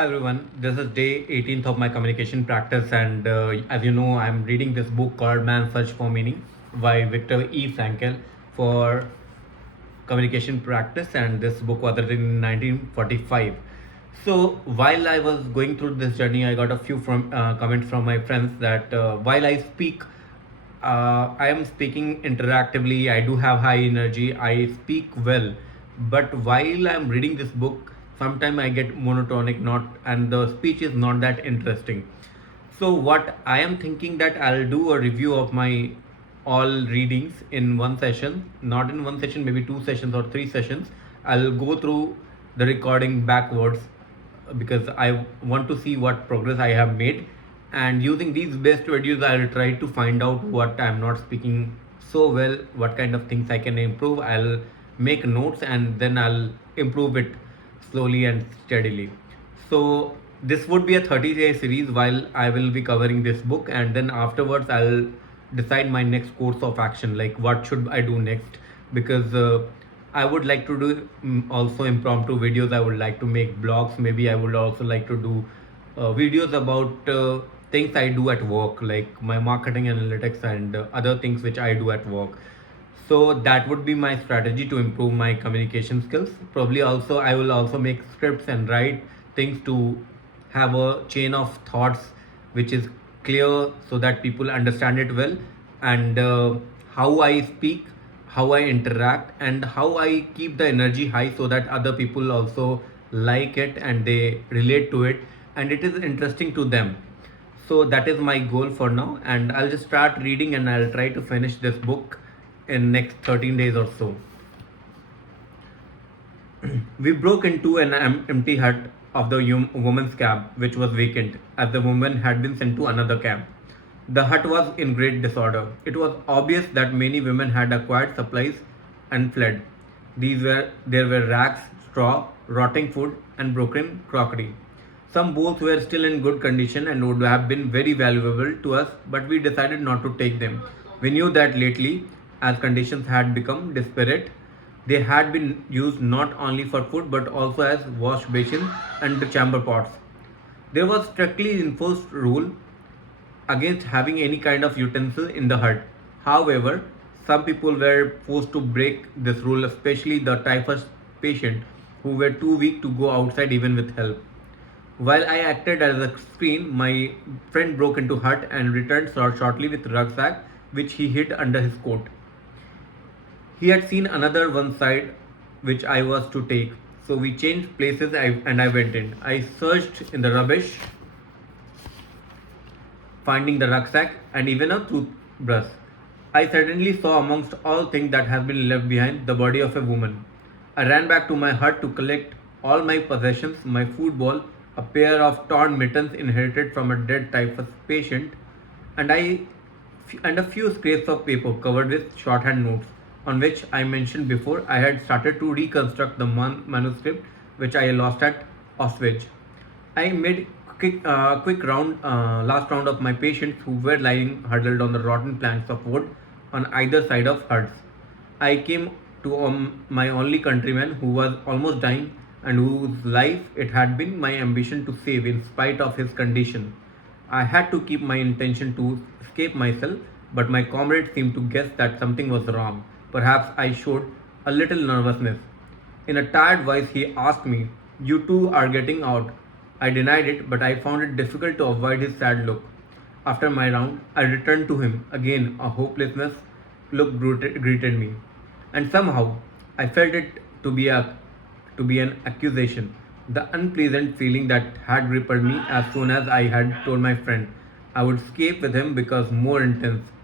Hi everyone, this is day 18th of my communication practice, and as you know, I'm reading this book called Man's Search for Meaning by Victor E. Frankl for communication practice, and this book was written in 1945. So while I was going through this journey, I got a few from comments from my friends that while I speak, I am speaking interactively. I do have high energy. I speak well, but while I'm reading this book, sometimes I get monotonic, not and the speech is not that interesting. So what I am thinking that I'll do a review of my all readings in one session, not in one session, maybe two sessions or three sessions. I'll go through the recording backwards because I want to see what progress I have made. And using these best videos, I'll try to find out what I'm not speaking so well, what kind of things I can improve. I'll make notes and then I'll improve it slowly and steadily. So this would be a 30-day series while I will be covering this book, and then afterwards I'll decide my next course of action, like what should I do next, because I would like to do also impromptu videos. I would like to make blogs. Maybe I would also like to do videos about things I do at work, like my marketing analytics and other things which I do at work. So that would be my strategy to improve my communication skills. Probably also I will also make scripts and write things to have a chain of thoughts which is clear so that people understand it well, and how I speak, how I interact, and how I keep the energy high so that other people also like it and they relate to it and it is interesting to them. So that is my goal for now, and I'll just start reading and I'll try to finish this book in next 13 days or so. We broke into an empty hut of the woman's camp, which was vacant, as the woman had been sent to another camp. The hut was in great disorder. It was obvious that many women had acquired supplies and fled. There were racks, straw, rotting food, and broken crockery. Some bowls were still in good condition and would have been very valuable to us, but we decided not to take them. We knew that lately, as conditions had become desperate, they had been used not only for food but also as wash basins and chamber pots. There was strictly enforced rule against having any kind of utensil in the hut. However, some people were forced to break this rule, especially the typhus patient who were too weak to go outside even with help. While I acted as a screen, my friend broke into hut and returned shortly with rucksack which he hid under his coat. He had seen another one side which I was to take. So we changed places and I went in. I searched in the rubbish, finding the rucksack and even a toothbrush. I suddenly saw amongst all things that had been left behind the body of a woman. I ran back to my hut to collect all my possessions, my food bowl, a pair of torn mittens inherited from a dead typhus patient, and a few scraps of paper covered with shorthand notes, on which I mentioned before I had started to reconstruct the manuscript which I lost at Auschwitz. I made quick last round of my patients who were lying huddled on the rotten planks of wood on either side of huts. I came to my only countryman who was almost dying and whose life it had been my ambition to save in spite of his condition. I had to keep my intention to escape myself, but my comrade seemed to guess that something was wrong. Perhaps I showed a little nervousness. In a tired voice, he asked me, "You two are getting out." I denied it, but I found it difficult to avoid his sad look. After my round, I returned to him. Again, a hopelessness look greeted me. And somehow, I felt it to be an accusation. The unpleasant feeling that had gripped me as soon as I had told my friend I would escape with him because more intense.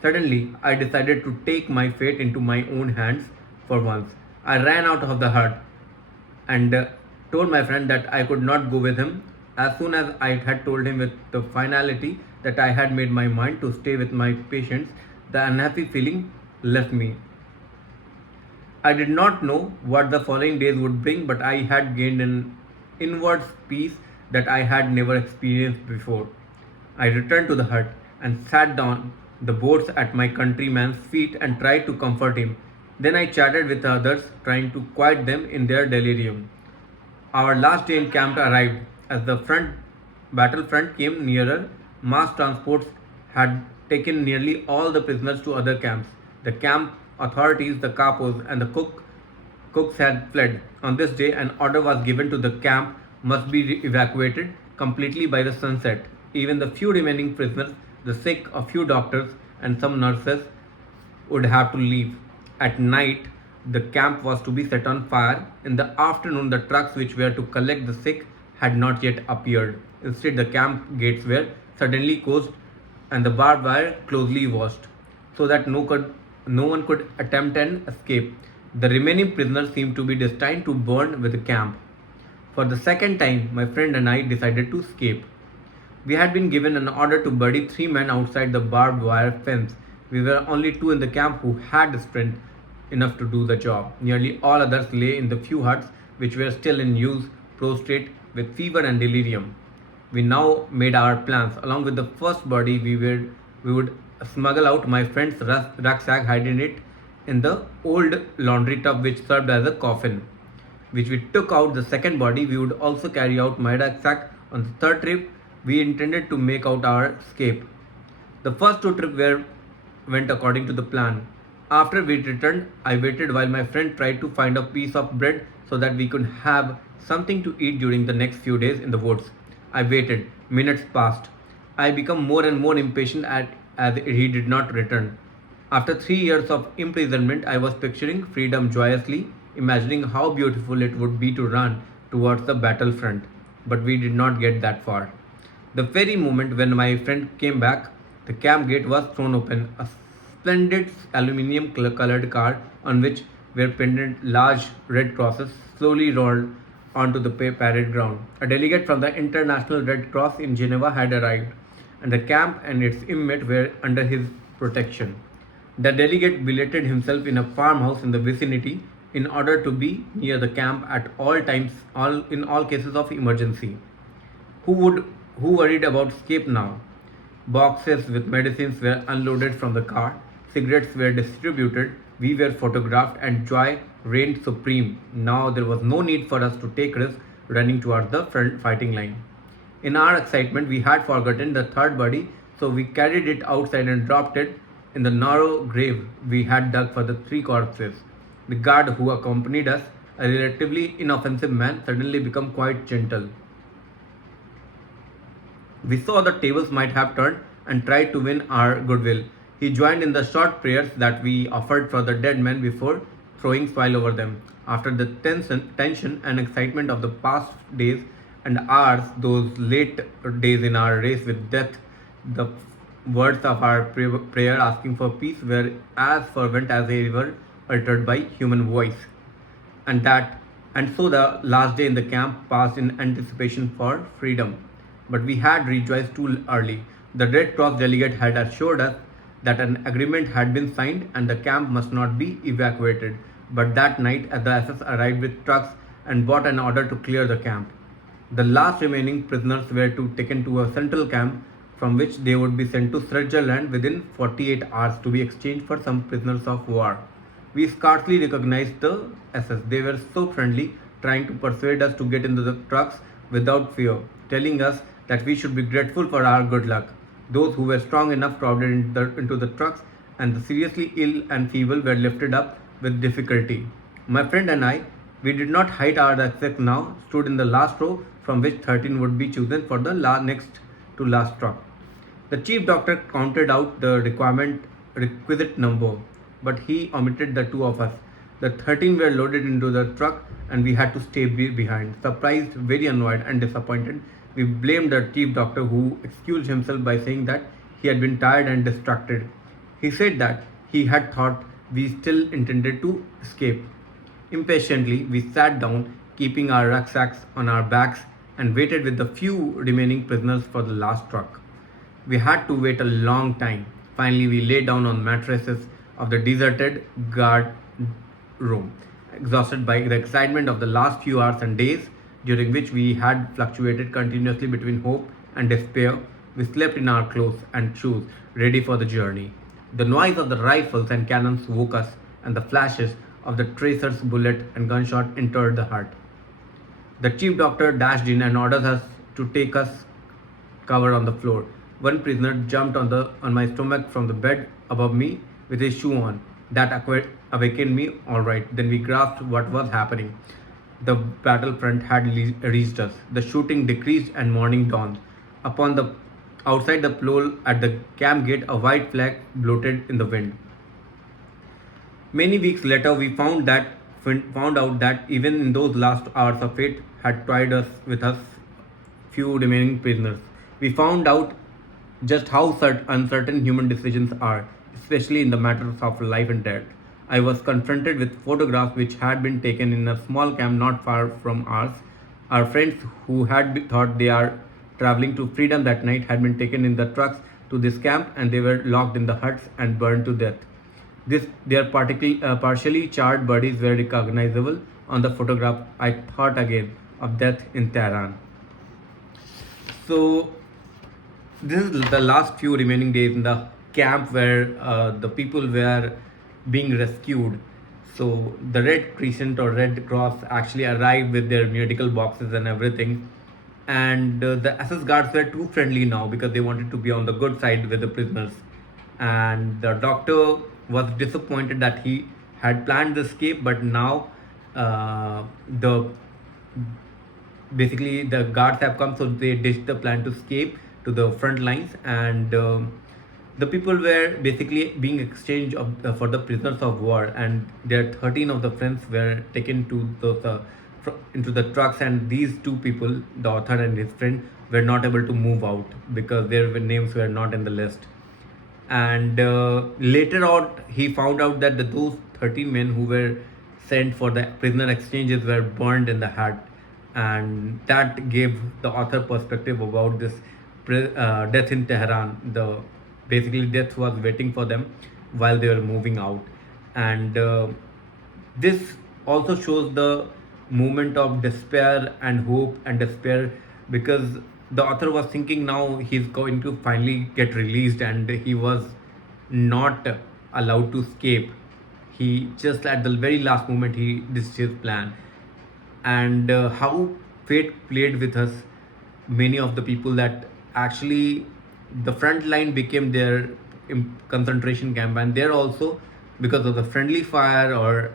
Suddenly, I decided to take my fate into my own hands for once. I ran out of the hut and told my friend that I could not go with him. As soon as I had told him with the finality that I had made my mind to stay with my patients, the unhappy feeling left me. I did not know what the following days would bring, but I had gained an inward peace that I had never experienced before. I returned to the hut and sat down the boards at my countryman's feet and tried to comfort him. Then I chatted with others, trying to quiet them in their delirium. Our last day in camp arrived. As the battlefront came nearer, mass transports had taken nearly all the prisoners to other camps. The camp authorities, the capos, and the cooks had fled. On this day, an order was given to the camp must be evacuated completely by the sunset. Even the few remaining prisoners, the sick, a few doctors, and some nurses would have to leave. At night, the camp was to be set on fire. In the afternoon, the trucks which were to collect the sick had not yet appeared. Instead, the camp gates were suddenly closed and the barbed wire closely watched, so that no one could attempt an escape. The remaining prisoners seemed to be destined to burn with the camp. For the second time, my friend and I decided to escape. We had been given an order to bury 3 men outside the barbed wire fence. We were only 2 in the camp who had the strength enough to do the job. Nearly all others lay in the few huts which were still in use, prostrate with fever and delirium. We now made our plans. Along with the first body, we would smuggle out my friend's rucksack, hiding it in the old laundry tub which served as a coffin. Which we took out the second body, we would also carry out my rucksack. On the third trip, we intended to make out our escape. The first 2 trips went according to the plan. After we returned, I waited while my friend tried to find a piece of bread so that we could have something to eat during the next few days in the woods. I waited. Minutes passed. I became more and more impatient as he did not return. After 3 years of imprisonment, I was picturing freedom joyously, imagining how beautiful it would be to run towards the battlefront. But we did not get that far. The very moment when my friend came back, the camp gate was thrown open. A splendid aluminium colored car on which were painted large red crosses slowly rolled onto the parade ground. A delegate from the International Red Cross in Geneva had arrived, and the camp and its inmates were under his protection. The delegate billeted himself in a farmhouse in the vicinity in order to be near the camp at all times, in all cases of emergency. Who would who worried about escape now? Boxes with medicines were unloaded from the car, cigarettes were distributed, we were photographed, and joy reigned supreme. Now there was no need for us to take risks running towards the front fighting line. In our excitement, we had forgotten the third body, so we carried it outside and dropped it in the narrow grave we had dug for the 3 corpses. The guard who accompanied us, a relatively inoffensive man, suddenly became quite gentle. We saw the tables might have turned and tried to win our goodwill. He joined in the short prayers that we offered for the dead men before throwing soil over them. After the tension and excitement of the past days and hours, those late days in our race with death, the words of our prayer asking for peace were as fervent as they were uttered by human voice. And so the last day in the camp passed in anticipation for freedom. But we had rejoiced too early. The Red Cross delegate had assured us that an agreement had been signed and the camp must not be evacuated. But that night, the SS arrived with trucks and brought an order to clear the camp. The last remaining prisoners were taken to a central camp from which they would be sent to Switzerland within 48 hours to be exchanged for some prisoners of war. We scarcely recognized the SS. They were so friendly, trying to persuade us to get into the trucks without fear, telling us that we should be grateful for our good luck. Those who were strong enough crowded into the trucks, and the seriously ill and feeble were lifted up with difficulty. My friend and I, we did not hide our rucksacks now, stood in the last row from which 13 would be chosen for the next to last truck. The chief doctor counted out the requisite number, but he omitted the 2 of us. The 13 were loaded into the truck and we had to stay behind. Surprised, very annoyed and disappointed, we blamed the chief doctor, who excused himself by saying that he had been tired and distracted. He said that he had thought we still intended to escape. Impatiently, we sat down, keeping our rucksacks on our backs, and waited with the few remaining prisoners for the last truck. We had to wait a long time. Finally, we lay down on mattresses of the deserted guard room, exhausted by the excitement of the last few hours and days, during which we had fluctuated continuously between hope and despair. We slept in our clothes and shoes, ready for the journey. The noise of the rifles and cannons woke us, and the flashes of the tracer's bullet and gunshot entered the hut. The chief doctor dashed in and ordered us to take us cover on the floor. One prisoner jumped on my stomach from the bed above me with his shoe on. That awakened me. All right. Then we grasped what was happening. The battlefront had reached us. The shooting decreased and morning dawned. Upon the outside the pole at the camp gate, a white flag floated in the wind. Many weeks later, we found out that even in those last hours of fate had toyed us with us few remaining prisoners. We found out just how uncertain human decisions are, especially in the matters of life and death. I was confronted with photographs which had been taken in a small camp not far from ours. Our friends who thought they are traveling to freedom that night had been taken in the trucks to this camp and they were locked in the huts and burned to death. Their partially charred bodies were recognizable on the photograph. I thought again of death in Tehran. So this is the last few remaining days in the camp where the people were being rescued. So the Red Crescent or Red Cross actually arrived with their medical boxes and everything. And the SS guards were too friendly now because they wanted to be on the good side with the prisoners. And the doctor was disappointed that he had planned the escape, but now the basically the guards have come, so they ditched the plan to escape to the front lines, and the people were basically being exchanged for the prisoners of war, and their 13 of the friends were taken to into the trucks, and these two people, the author and his friend, were not able to move out because their names were not in the list. And later on he found out that those 13 men who were sent for the prisoner exchanges were burned in the hut, and that gave the author perspective about this death in Tehran. The basically death was waiting for them while they were moving out. And this also shows the moment of despair and hope and despair, because the author was thinking now he's going to finally get released, and he was not allowed to escape. He just at the very last moment he this his plan. And how fate played with us, many of the people that actually the front line became their concentration camp, and there also, because of the friendly fire or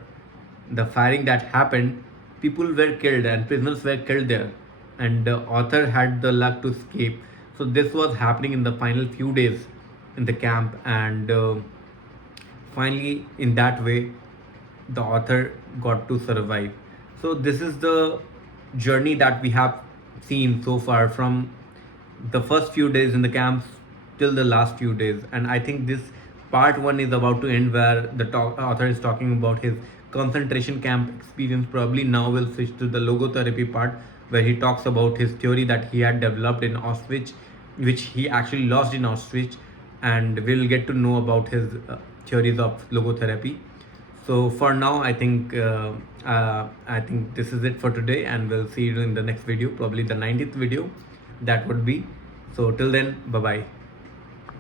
the firing that happened, people were killed and prisoners were killed there, and the author had the luck to escape. So this was happening in the final few days in the camp, and finally in that way the author got to survive. So this is the journey that we have seen so far, from the first few days in the camps till the last few days. And I think this part one is about to end, where the author is talking about his concentration camp experience. Probably now we'll switch to the logotherapy part, where he talks about his theory that he had developed in Auschwitz, which he actually lost in Auschwitz, and we'll get to know about his theories of logotherapy. So for now, I think this is it for today, and we'll see you in the next video, probably the 90th video that would be. So till then, bye bye.